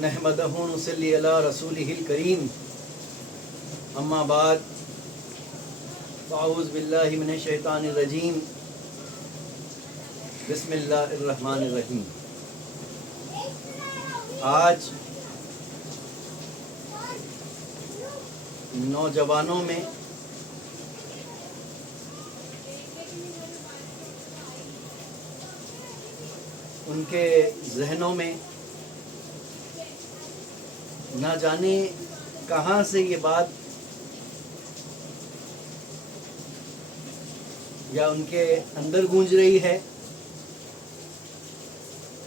نحمدہ ونصلی علی رسولہ الکریم اما بعد فاعوذ باللہ من الشیطان الرجیم بسم اللہ الرحمن الرحیم۔ آج نوجوانوں میں ان کے ذہنوں میں نہ جانے کہاں سے یہ بات یا ان کے اندر گونج رہی ہے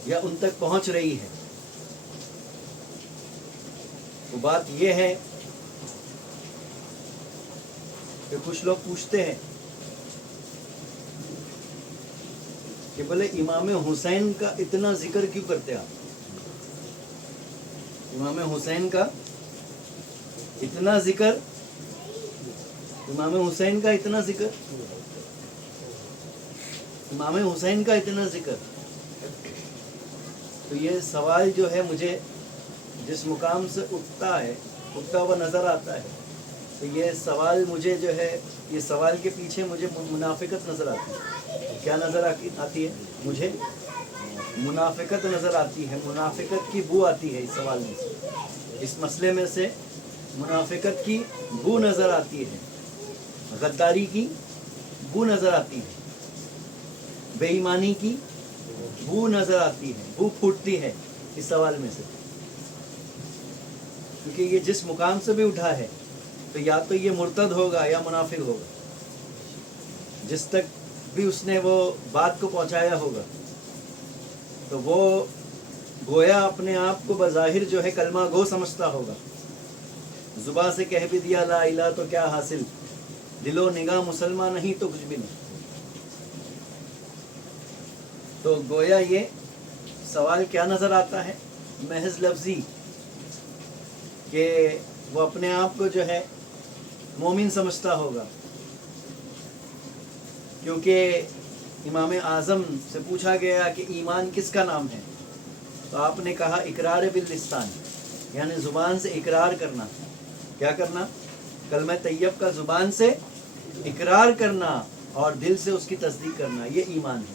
یا ان تک پہنچ رہی ہے۔ وہ بات یہ ہے کہ کچھ لوگ پوچھتے ہیں کہ بھلے امام حسین کا اتنا ذکر کیوں کرتے آپ؟ امام حسین کا اتنا ذکر، امام حسین کا اتنا ذکر، امام حسین کا اتنا ذکر۔ تو یہ سوال جو ہے مجھے جس مقام سے اٹھتا ہوا نظر آتا ہے، تو یہ سوال مجھے جو ہے، یہ سوال کے پیچھے مجھے منافقت نظر آتی ہے۔ کیا نظر آتی ہے؟ مجھے منافقت نظر آتی ہے، منافقت کی بو آتی ہے اس سوال میں سے، اس مسئلے میں سے منافقت کی بو نظر آتی ہے، غداری کی بو نظر آتی ہے، بے ایمانی کی بو نظر آتی ہے، بو پھوٹتی ہے اس سوال میں سے، کیونکہ یہ جس مقام سے بھی اٹھا ہے تو یا تو یہ مرتد ہوگا یا منافق ہوگا، جس تک بھی اس نے وہ بات کو پہنچایا ہوگا۔ تو وہ گویا اپنے آپ کو بظاہر جو ہے کلمہ گو سمجھتا ہوگا، زباں سے کہہ بھی دیا لا الہ تو کیا حاصل، دل و نگاہ مسلمان نہیں تو کچھ بھی نہیں۔ تو گویا یہ سوال کیا نظر آتا ہے؟ محض لفظی، کہ وہ اپنے آپ کو جو ہے مومن سمجھتا ہوگا، کیونکہ امام اعظم سے پوچھا گیا کہ ایمان کس کا نام ہے، تو آپ نے کہا اقرار باللسان، یعنی زبان سے اقرار کرنا۔ کیا کرنا؟ کلمہ طیب کا زبان سے اقرار کرنا اور دل سے اس کی تصدیق کرنا، یہ ایمان ہے۔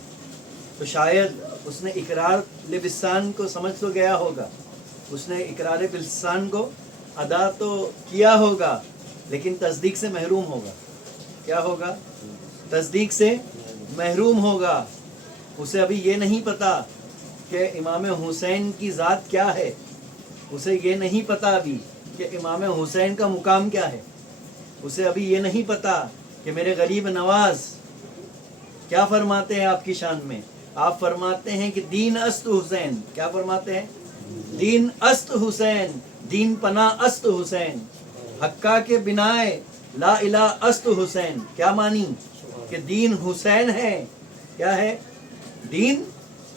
تو شاید اس نے اقرار باللسان کو سمجھ تو گیا ہوگا، اس نے اقرار باللسان کو ادا تو کیا ہوگا، لیکن تصدیق سے محروم ہوگا۔ کیا ہوگا؟ تصدیق سے محروم ہوگا۔ اسے ابھی یہ نہیں پتا کہ امام حسین کی ذات کیا ہے، اسے یہ نہیں پتا ابھی کہ امام حسین کا مقام کیا ہے، اسے ابھی یہ نہیں پتا کہ میرے غریب نواز کیا فرماتے ہیں آپ کی شان میں۔ آپ فرماتے ہیں کہ دین است حسین۔ کیا فرماتے ہیں؟ دین است حسین، دین پناہ است حسین، حقہ کے بنائے لا الہ است حسین۔ کیا معنی؟ کہ دین حسین ہے۔ کیا ہے؟ دین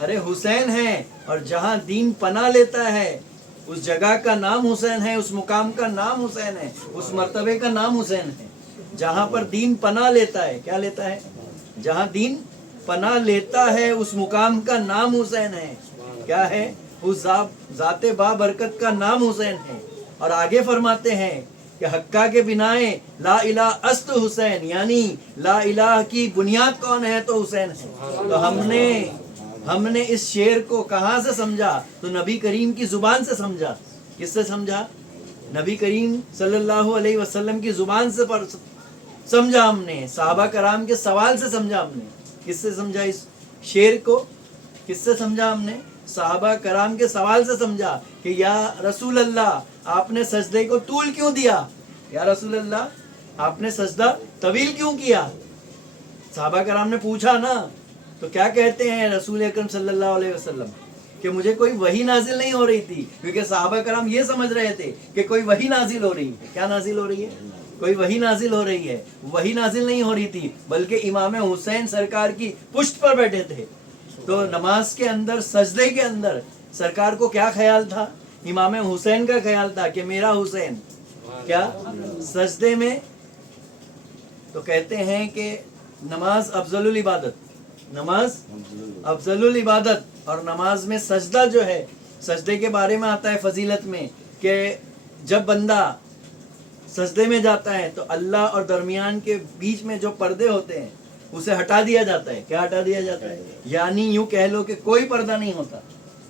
ارے حسین ہے، اور جہاں دین پناہ لیتا ہے اس جگہ کا نام حسین ہے، اس مقام کا نام حسین ہے، اس مرتبے کا نام حسین ہے۔ جہاں پر دین پناہ لیتا ہے، کیا لیتا ہے؟ جہاں دین پناہ لیتا ہے اس مقام کا نام حسین ہے۔ کیا ہے؟ اس ذات بابرکت کا نام حسین ہے۔ اور آگے فرماتے ہیں کہ حقہ کے بنائے لا الہ است حسین، یعنی لا الہ کی بنیاد کون ہے؟ تو حسین ہے۔ تو ہم نے اس شعر کو کہاں سے سمجھا؟ تو نبی کریم کی زبان سے سمجھا۔ کس سے سمجھا؟ نبی کریم صلی اللہ علیہ وسلم کی زبان سے سمجھا ہم نے، صحابہ کرام کے سوال سے سمجھا ہم نے۔ کس سے سمجھا اس شعر کو؟ کس سے سمجھا ہم نے؟ صحابہ کرام کے سوال سے سمجھا کہ یا رسول اللہ آپ نے سجدے کو طول کیوں دیا؟ یا رسول اللہ آپ نے سجدہ طویل کیوں کیا؟ صحابہ کرام نے پوچھا نا، تو کیا کہتے ہیں رسول اکرم صلی اللہ علیہ وسلم؟ کہ مجھے کوئی وحی نازل نہیں ہو رہی تھی، کیونکہ صحابہ کرام یہ سمجھ رہے تھے کہ کوئی وحی نازل ہو رہی ہے۔ کیا نازل ہو رہی ہے؟ کوئی وحی نازل ہو رہی ہے۔ وحی نازل نہیں ہو رہی تھی، بلکہ امام حسین سرکار کی پشت پر بیٹھے تھے۔ تو نماز کے اندر، سجدے کے اندر سرکار کو کیا خیال تھا؟ امام حسین کا خیال تھا کہ میرا حسین کیا سجدے میں۔ تو کہتے ہیں کہ نماز افضل العبادت، نماز افضل العبادت، اور نماز میں سجدہ جو ہے، सजदे के बारे में आता है फजीलत में कि जब बंदा सजदे में जाता है तो अल्लाह और दरमियान के बीच में जो पर्दे होते हैं उसे हटा दिया जाता है। क्या हटा दिया जाता है? यानी यूं कह लो कि कोई पर्दा नहीं होता,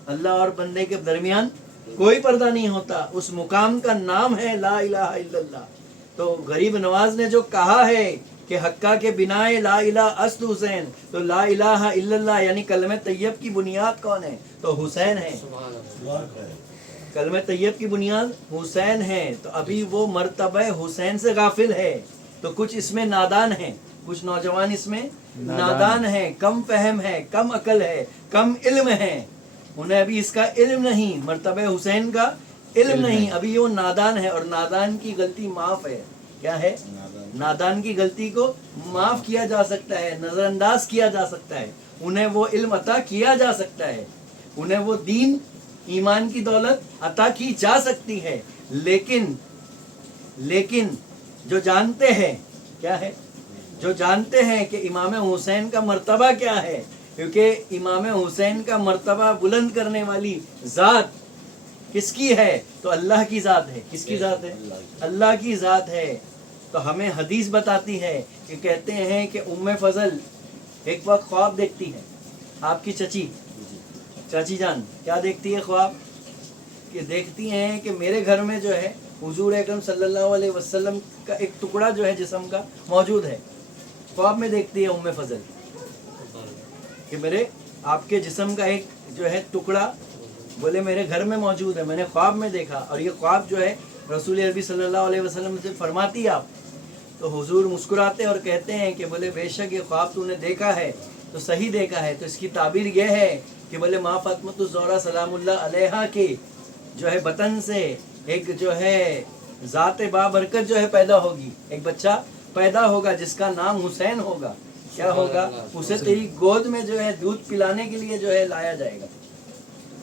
अल्लाह और बंदे के दरमियान कोई पर्दा नहीं होता। उस मुकाम का नाम है ला इलाहा इल्लल्लाह। तो गरीब नवाज ने जो कहा है कि हक्का के बिनाए ला इलाहा अस्त हुसैन, तो ला इलाहा इल्लल्लाह यानी कलमे तैयब की बुनियाद कौन है? तो हुसैन है। कलमे तैयब की बुनियाद हुसैन है। तो अभी वो मर्तबा हुसैन से गाफिल है। तो कुछ इसमें नादान है, कुछ नौजवान इसमें नादान है, कम फहम है, कम अकल है, कम इल्म है। उन्हें अभी इसका इल्म नहीं, मर्तबा हुसैन का इल्म नहीं, अभी वो नादान है। और नादान की गलती माफ है। क्या है? नादान की गलती को माफ किया जा सकता है, नजरअंदाज किया जा सकता है, उन्हें वो इल्म अता किया जा सकता है, उन्हें वो दीन ईमान की दौलत अता की जा सकती है। लेकिन जो जानते हैं, क्या है? जो जानते हैं कि इमाम हुसैन का मर्तबा क्या है, क्योंकि इमाम हुसैन का मर्तबा बुलंद करने वाली ज़ात किसकी है? तो अल्लाह की ज़ात है। किसकी ज़ात है? अल्लाह की ज़ात है। तो हमें हदीस बताती है कि कहते हैं कि उम्मे फजल एक वक्त ख्वाब देखती है। आपकी चाची जान क्या देखती है ख्वाब? कि देखती हैं कि मेरे घर में जो है हुजूर अकरम सल्लल्लाहु अलैहि वसल्लम का एक टुकड़ा जो है जिस्म का मौजूद है। ख्वाब में देखती है उम्मे फजल कि मेरे आपके जिस्म का एक जो है टुकड़ा बोले मेरे घर में मौजूद है, मैंने ख्वाब में देखा। और ये ख्वाब जो है रसूल अरबी सल्लल्लाहु अलैहि वसल्लम से फरमाती आप। तो हुजूर मुस्कुराते और कहते हैं कि बोले बेशक ये ख्वाब तूने देखा है तो सही देखा है। तो इसकी ताबीर यह है कि बोले माँ फातिमा ज़ोहरा सलामुल्लाह अलैहा के जो है बतन से एक जो है ज़ात बाबरकत जो है पैदा होगी, एक बच्चा पैदा होगा जिसका नाम हुसैन होगा। क्या होगा? उसे तेरी गोद में जो है दूध पिलाने के लिए जो है लाया जाएगा।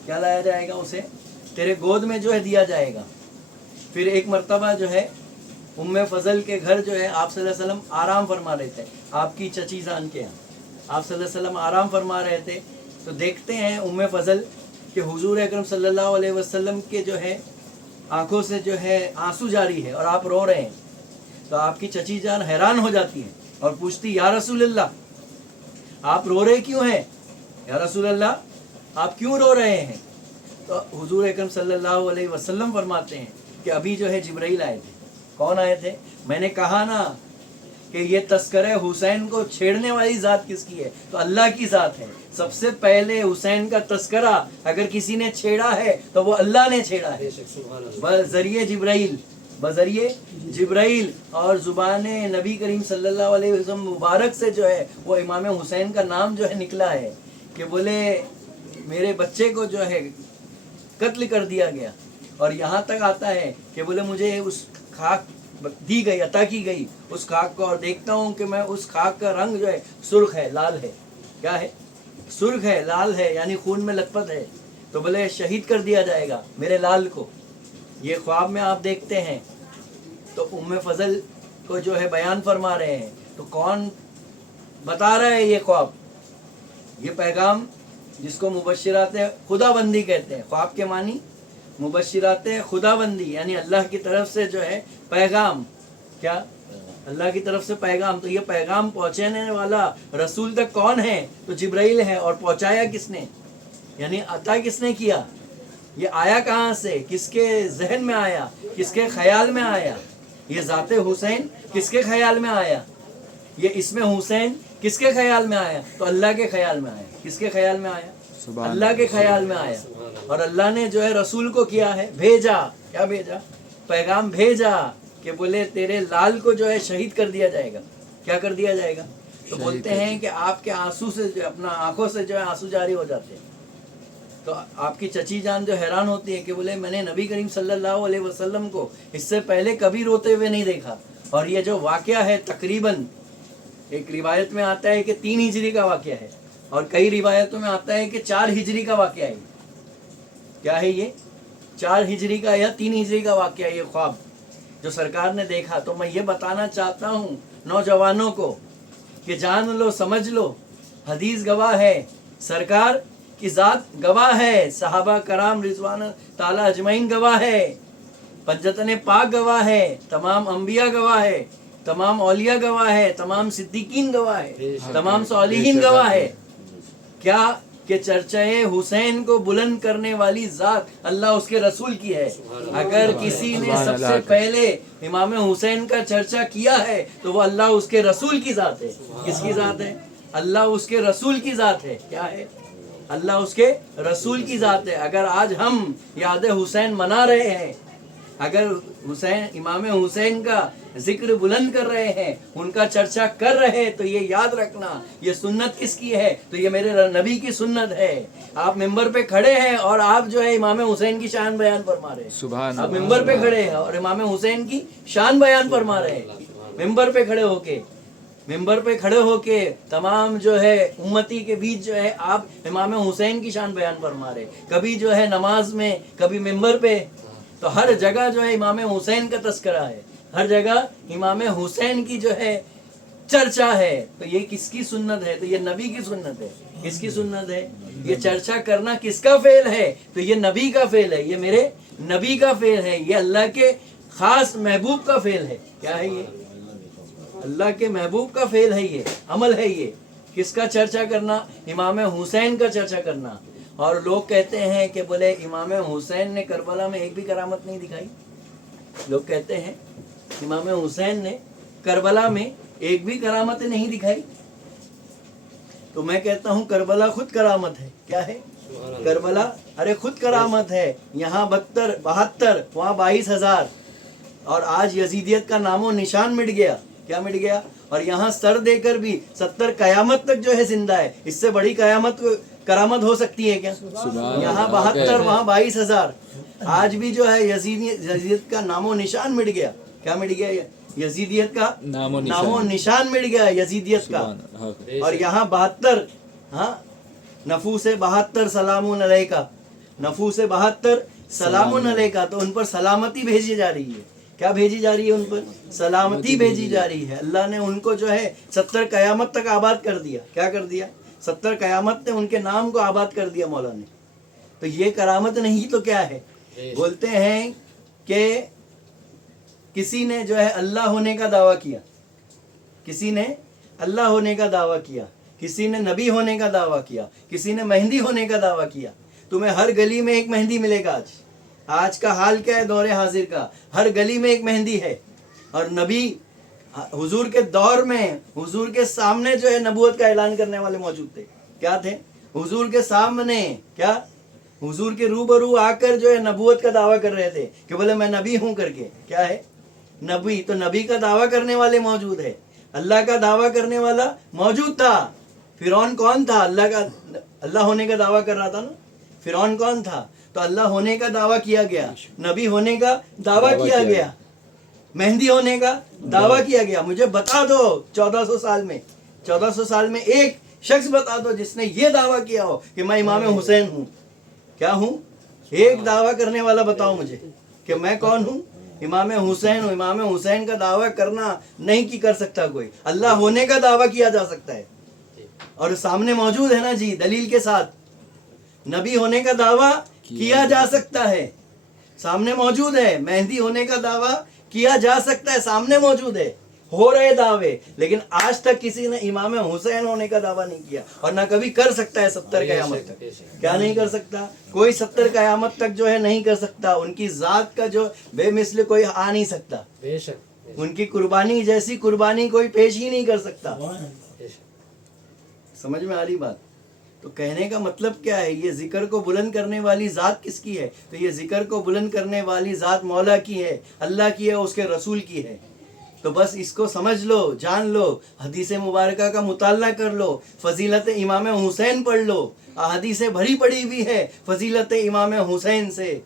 क्या लाया जाएगा? उसे तेरे गोद में जो है दिया जाएगा। फिर एक मर्तबा जो है उम्मे फजल के घर जो है आप सल्लल्लाहु अलैहि वसल्लम आराम फरमा रहे थे, आपकी चची जान के यहाँ आप सल्लल्लाहु अलैहि वसल्लम आराम फरमा रहे थे। तो देखते हैं उम्मे फजल कि हुजूर अकरम सल्लल्लाहु अलैहि वसल्लम के जो है आंखों से जो है आंसू जारी है और आप रो रहे हैं। तो आपकी चची जान हैरान हो जाती है और पूछती या रसूल अल्लाह आप रो रहे क्यों हैं? या रसूल अल्लाह आप क्यों रो रहे हैं? तो हुजूर अकरम सल्लल्लाहु अलैहि वसल्लम फरमाते हैं कि अभी जो है जिब्राइल आए थे। कौन आए थे? मैंने कहा ना कि ये तस्करे हुसैन को छेड़ने वाली ज़ात किसकी है? तो अल्लाह की ज़ात है। सबसे पहले हुसैन का तस्करा अगर किसी ने छेड़ा है तो वो अल्लाह ने छेड़ा है बज़रिए जिब्राइल और ज़ुबान नबी करीम सल्लल्लाहु अलैहि वसल्लम मुबारक से जो है वो इमाम हुसैन का नाम जो है निकला है कि बोले मेरे बच्चे को जो है कत्ल कर दिया गया। और यहाँ तक आता है कि बोले मुझे उस खाक दी गई, अता की गई उस खाक को, और देखता हूँ कि मैं उस खाक का रंग जो है सुर्ख है, लाल है। क्या है? सुर्ख है, लाल है, यानी खून में लथपथ है। तो बोले शहीद कर दिया जाएगा मेरे लाल को। ये ख्वाब में आप देखते हैं। तो उम्मे फजल को जो है बयान फरमा रहे हैं। तो कौन बता रहा है ये ख्वाब? ये पैगाम जिसको मुबश्शिरात खुदाबंदी कहते हैं। ख्वाब के मानी मुबश्शिरात खुदाबंदी यानी अल्लाह की तरफ से जो है पैगाम। क्या? अल्लाह की तरफ से पैगाम। तो ये पैगाम पहुँचाने वाला रसूल तक कौन है? तो जिब्राइल है। और पहुँचाया किसने? यानी अता किसने किया? ये आया कहाँ से? किसके जहन में आया? किसके ख्याल में आया? ये ज़ाते हुसैन किसके ख्याल में आया? ये इसमें हुसैन किसके ख्याल में आया? तो अल्लाह के ख्याल में आया। किसके ख्याल में आया? अल्लाह के ख्याल में आया। और अल्लाह ने जो है रसूल को किया है भेजा। क्या भेजा? पैगाम भेजा कि बोले तेरे लाल को जो है शहीद कर दिया जाएगा। क्या कर दिया जाएगा? तो बोलते हैं कि आपके आंसू से जो अपना आंखों से जो है आंसू जारी हो जाते हैं। तो आपकी चची जान जो हैरान होती है कि बोले मैंने नबी करीम सल्लल्लाहु अलैहि वसल्लम को इससे पहले कभी रोते हुए नहीं देखा। और ये जो वाक़या है तकरीबन एक रिवायत में आता है कि 3 हिजरी का वाक़या है और कई रिवायतों में आता है कि 4 हिजरी का वाक़या है। क्या है ये? 4 हिजरी का या 3 हिजरी का वाक़या ये ख्वाब जो सरकार ने देखा। तो मैं ये बताना चाहता हूँ नौजवानों को कि जान लो, समझ लो, हदीस गवाह है सरकार की ज़ात गवाह है, सहाबा कराम रिजवान ताला अजमैन गवाह है, पंजतन पाक गवाह है, तमाम अंबिया गवाह है, तमाम औलिया गवाह है, तमाम सिद्दीकीन गवाह है, तमाम सालिहीन गवाह है। क्या कि चर्चाए हुसैन को बुलंद करने वाली ज़ात अल्लाह उसके रसूल की है। अगर किसी ने सबसे पहले इमाम हुसैन का चर्चा किया है तो वो अल्लाह उसके रसूल की ज़ात है। किसकी ज़ात है? अल्लाह उसके रसूल की ज़ात है। क्या है? अल्लाह उसके रसूल की ज़ात है। अगर आज हम याद हुसैन मना रहे हैं, अगर हुसैन इमाम हुसैन का जिक्र बुलंद कर रहे हैं, उनका चर्चा कर रहे हैं, तो ये याद रखना ये सुन्नत किसकी है? तो ये मेरे नबी की सुन्नत है। आप मिंबर पे खड़े हैं और आप जो है इमाम हुसैन की शान बयान फरमा रहे हैं। सुभान आप मिंबर पे खड़े हैं और इमाम हुसैन की शान बयान फरमा रहे हैं। मिंबर पे खड़े होके, मिंबर पे खड़े होके तमाम जो है उम्मती के बीच जो है आप इमाम हुसैन की शान बयान फरमा रहे। कभी जो है नमाज में, कभी मिंबर पे, तो हर जगह जो है इमाम हुसैन का तस्करा है, हर जगह इमाम हुसैन की जो है चर्चा है। तो ये किसकी सुन्नत है? तो ये नबी की सुन्नत है। किसकी सुन्नत है? ये चर्चा करना किसका फेल है? तो ये नबी का फेल है, ये मेरे नबी का फेल है, ये अल्लाह के खास महबूब का फेल है। क्या है ये? अल्लाह के महबूब का फेल है, ये अमल है। ये किसका चर्चा करना? इमाम हुसैन का चर्चा करना। और लोग कहते हैं कि बोले इमाम हुसैन ने करबला में एक भी करामत नहीं दिखाई। लोग कहते हैं इमाम हुसैन ने करबला में एक भी करामत नहीं दिखाई। तो मैं कहता हूँ करबला खुद करामत है। क्या है करबला? अरे खुद करामत है। यहाँ 72, वहाँ 22,000। और आज यजीदियत का नामो निशान मिट गया। क्या मिट गया? और यहाँ सर देकर भी 70 कयामत तक जो है जिंदा है। इससे बड़ी करामत हो सकती है क्या? यहाँ 72, वहाँ 22,000। आज भी जो है यजीदियत का नामो निशान मिट गया। क्या मिट गया? यजीदियत का नामो निशान मिट गया यजीदियत का। और यहाँ 72, हाँ, नफूस 72 सलामुन अलैका, नफूस 72 सलामुन अलैका। तो उन पर सलामती भेजी जा रही है। क्या भेजी जा रही है? उन पर सलामती भेजी जा रही है। अल्लाह ने उनको जो है 70 कयामत तक आबाद कर दिया। क्या कर दिया? 70 कयामत ने उनके नाम को आबाद कर दिया मौला ने। तो ये करामत नहीं तो क्या है? बोलते हैं कि किसी ने जो है अल्लाह होने का दावा किया, किसी ने अल्लाह होने का दावा किया, किसी ने नबी होने का दावा किया, किसी ने मेहंदी होने का दावा किया। तुम्हें हर गली में एक मेहंदी मिलेगा। आज का हाल क्या है दौरे हाजिर का? हर गली में एक मेहंदी है। और नबी हुजूर के दौर में हुजूर के सामने जो है नबूवत का ऐलान करने वाले मौजूद थे। क्या थे? हुजूर के सामने, क्या हुजूर के रूबरू आकर जो है नबूवत का दावा कर रहे थे कि बोले मैं नबी हूं करके। क्या है? नबी। तो नबी का दावा करने वाले मौजूद है, अल्लाह का दावा करने वाला मौजूद था। फिरौन कौन था? अल्लाह होने का दावा कर रहा था ना। फिरौन कौन था? तो अल्लाह होने का दावा किया गया, नबी होने का दावा किया गया, मेहंदी होने का दावा किया गया। मुझे बता दो 1400 साल में, 1400 साल में एक शख्स बता दो जिसने ये दावा किया हो कि मैं इमाम हुसैन हूँ। क्या हूँ? एक दावा करने वाला बताओ मुझे कि मैं कौन हूँ? इमाम हुसैन हूँ। इमाम हुसैन का दावा करना नहीं की कर सकता कोई। अल्लाह होने का दावा किया जा सकता है और सामने मौजूद है ना जी दलील के साथ। नबी होने का दावा किया जा सकता है, सामने मौजूद है। मेहंदी होने का दावा किया जा सकता है, सामने मौजूद है। हो रहे दावे, लेकिन आज तक किसी ने इमाम हुसैन होने का दावा नहीं किया और ना कभी कर सकता है 70 कयामत तक। क्या नहीं कर सकता? कोई 70 कयामत तक जो है नहीं कर सकता। उनकी जात का जो बेमिसल कोई आ नहीं सकता। उनकी कुर्बानी जैसी कुर्बानी कोई पेश ही नहीं कर सकता। समझ में आ रही बात? तो कहने का मतलब क्या है? ये जिक्र को बुलंद करने वाली ज़ात किसकी है? तो ये जिक्र को बुलंद करने वाली ज़ात मौला की है, अल्लाह की है, उसके रसूल की है। तो बस इसको समझ लो, जान लो, हदीस मुबारका का मुताला कर लो, फजीलत इमाम हुसैन पढ़ लो। हदीसें भरी पड़ी हुई है फजीलत इमाम हुसैन से,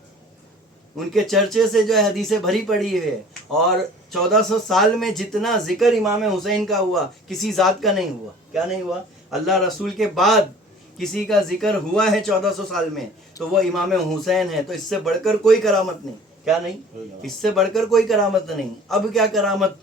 उनके चर्चे से जो है हदीसें भरी पड़ी है। और 1400 साल में जितना जिक्र इमाम हुसैन का हुआ किसी ज़ात का नहीं हुआ। क्या नहीं हुआ? अल्लाह रसूल के बाद किसी का जिक्र हुआ है 1400 साल में तो वो इमाम हुसैन है। तो इससे बढ़कर कोई करामत नहीं। क्या नहीं? इससे बढ़कर कोई करामत नहीं। अब क्या करामत?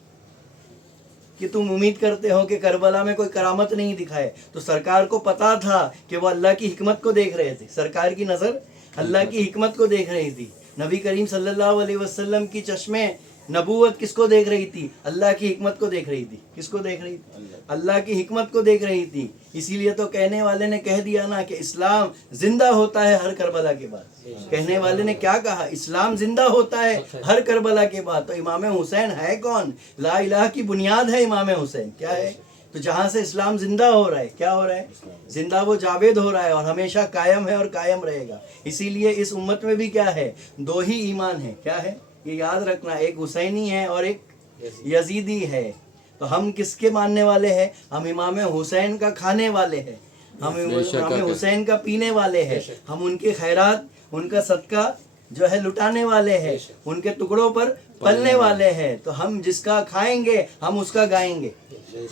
کہ तुम उम्मीद करते हो कि करबला में कोई करामत नहीं दिखाए, तो सरकार को पता था कि वो अल्लाह की हिकमत को देख रहे थे, सरकार की नज़र अल्लाह की हिकमत को देख रही थी। नबी करीम सल्लल्लाहु अलैहि वसल्लम की चश्मे नबूवत किसको देख रही थी? अल्लाह की हिकमत को देख रही थी। किसको देख रही थी? अल्लाह की हिकमत को देख रही थी। इसीलिए तो कहने वाले ने कह दिया ना कि इस्लाम जिंदा होता है हर करबला के बाद। कहने वाले ने क्या कहा? इस्लाम जिंदा होता है हर करबला के बाद। तो इमाम हुसैन है कौन? ला इलाहा की बुनियाद है इमाम हुसैन। क्या है? तो जहाँ से इस्लाम जिंदा हो रहा है, क्या हो रहा है? जिंदा वो जावेद हो रहा है और हमेशा कायम है और कायम रहेगा। इसीलिए इस उम्मत में भी क्या है? दो ही ईमान है। क्या है? ये याद रखना, एक हुसैनी है और एक यजीदी है। तो हम किसके मानने वाले हैं? हम इमाम हुसैन का खाने वाले हैं, हम इमाम हुसैन का पीने वाले हैं, हम उनके खैरात, उनका सदका जो है लुटाने वाले हैं, उनके टुकड़ों पर पलने वाले हैं। तो हम जिसका खाएंगे हम उसका गाएंगे,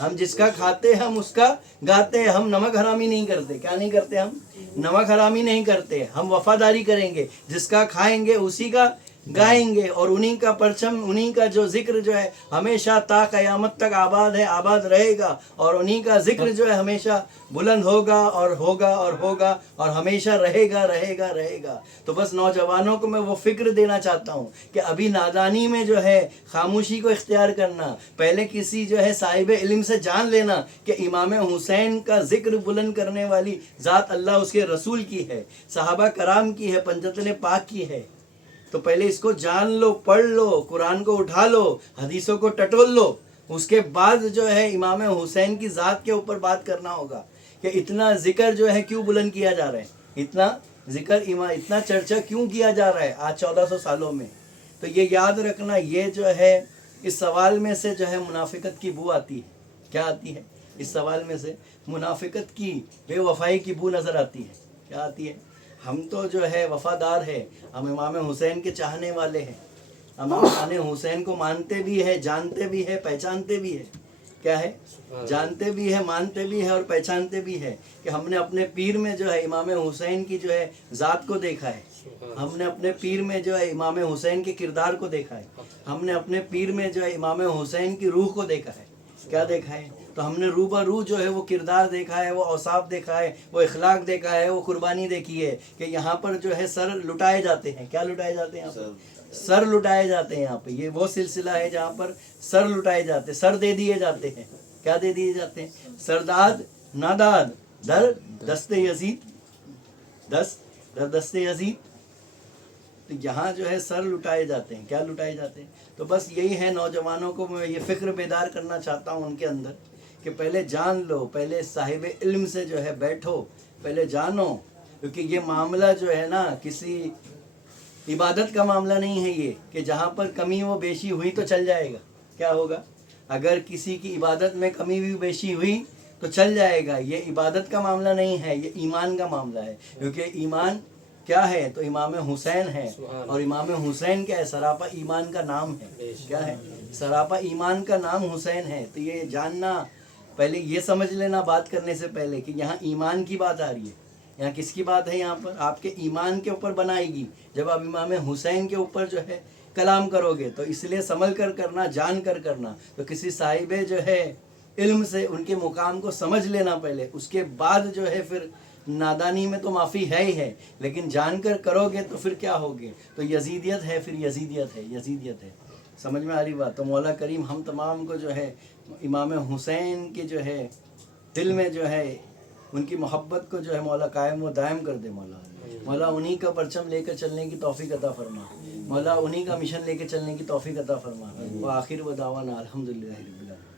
हम जिसका खाते हम उसका गाते हैं। हम नमक हरामी नहीं करते। क्या नहीं करते? हम नमक हरामी नहीं करते। हम वफादारी करेंगे, जिसका खाएंगे उसी का गाएंगे, और उन्हीं का परचम, उन्हीं का जो जिक्र जो है हमेशा ता क़यामत तक आबाद है, आबाद रहेगा। और उन्हीं का जिक्र जो है हमेशा बुलंद होगा और होगा और होगा और हमेशा रहेगा रहेगा रहेगा। तो बस नौजवानों को मैं वो फिक्र देना चाहता हूँ कि अभी नादानी में जो है खामोशी को इख्तियार करना, पहले किसी जो है साहिब इल्म से जान लेना कि इमाम हुसैन का जिक्र बुलंद करने वाली ज़ात अल्लाह उसके रसूल की है, सहाबा कराम की है, पंजतन पाक की है। तो पहले इसको जान लो, पढ़ लो, कुरान को उठा लो, हदीसों को टटोल लो। उसके बाद जो है इमाम हुसैन की ज़ात के ऊपर बात करना होगा कि इतना जिक्र जो है क्यों बुलंद किया जा रहा है, इतना जिक्र, इतना चर्चा क्यों किया जा रहा है आज 1400 सालों में। तो ये याद रखना, ये जो है इस सवाल में से जो है मुनाफिकत की बू आती है। क्या आती है? इस सवाल में से मुनाफिकत की, बेवफाई की बू नज़र आती है। क्या आती है? हम तो जो है वफादार है, हम इमाम हुसैन के चाहने वाले हैं, हम इमाम हुसैन को मानते भी है, जानते भी है, पहचानते भी है। क्या है? जानते भी है, मानते भी है और पहचानते भी है कि हमने अपने पीर में जो है इमाम हुसैन की जो है ज़ात को देखा है, हमने अपने पीर में जो है इमाम हुसैन के किरदार को देखा है, हमने अपने पीर में जो है इमाम हुसैन की रूह को देखा है। क्या देखा है? तो हमने रूबरू जो है वो किरदार देखा है, वो औसाफ देखा है, वो इखलाक देखा है, वो कुर्बानी देखी है कि यहाँ पर जो है सर लुटाए जाते हैं। क्या लुटाए जाते हैं? यहाँ पर सर लुटाए जाते हैं। यहाँ पे ये वो सिलसिला है जहाँ पर सर लुटाए जाते हैं, सर दे दिए जाते हैं। क्या दे दिए जाते हैं? सरदाद नादाद दर दस्ते यजीद, दर दस्ते यजीद। तो यहाँ जो है सर लुटाए जाते हैं। क्या लुटाए जाते हैं? तो बस यही है, नौजवानों को मैं ये फ़िक्र बेदार करना चाहता हूँ उनके अंदर कि पहले जान लो, पहले साहिब इल्म से जो है बैठो, पहले जानो, क्योंकि ये मामला जो है ना किसी इबादत का मामला नहीं है ये कि जहाँ पर कमी व बेशी हुई तो चल जाएगा। क्या होगा? अगर किसी की इबादत में कमी भी बेशी हुई तो चल जाएगा। ये इबादत का मामला नहीं है, ये ईमान का मामला है। क्योंकि ईमान क्या है? तो इमाम हुसैन है, और इमाम हुसैन क्या है? सरापा ईमान का नाम है। क्या है? सरापा ईमान का नाम हुसैन है। तो ये जानना, पहले ये समझ लेना बात करने से पहले कि यहाँ ईमान की बात आ रही है। यहाँ किसकी बात है? यहाँ पर आपके ईमान के ऊपर बनाएगी जब आप इमाम हुसैन के ऊपर जो है कलाम करोगे। तो इसलिए संभल कर करना, जान कर करना। तो किसी साहिबे जो है इल्म से उनके मुकाम को समझ लेना पहले, उसके बाद जो है फिर नादानी में तो माफ़ी है ही है, लेकिन जानकर करोगे तो फिर क्या होगे? तो यजीदियत है, फिर यजीदियत है, यजीदियत है। समझ में आ रही बात? तो मौला करीम हम तमाम को जो है इमाम हुसैन के जो है दिल में जो है उनकी मोहब्बत को जो है मौला कायम व दायम कर दे। मौला उन्हीं का परचम लेकर चलने की तौफीक अता फरमा, मौला उन्हीं का मिशन लेकर चलने की तौफीक अता फरमा। व आखिर व दावाना अल्हम्दुलिल्लाहि रब्बिल आलमीन।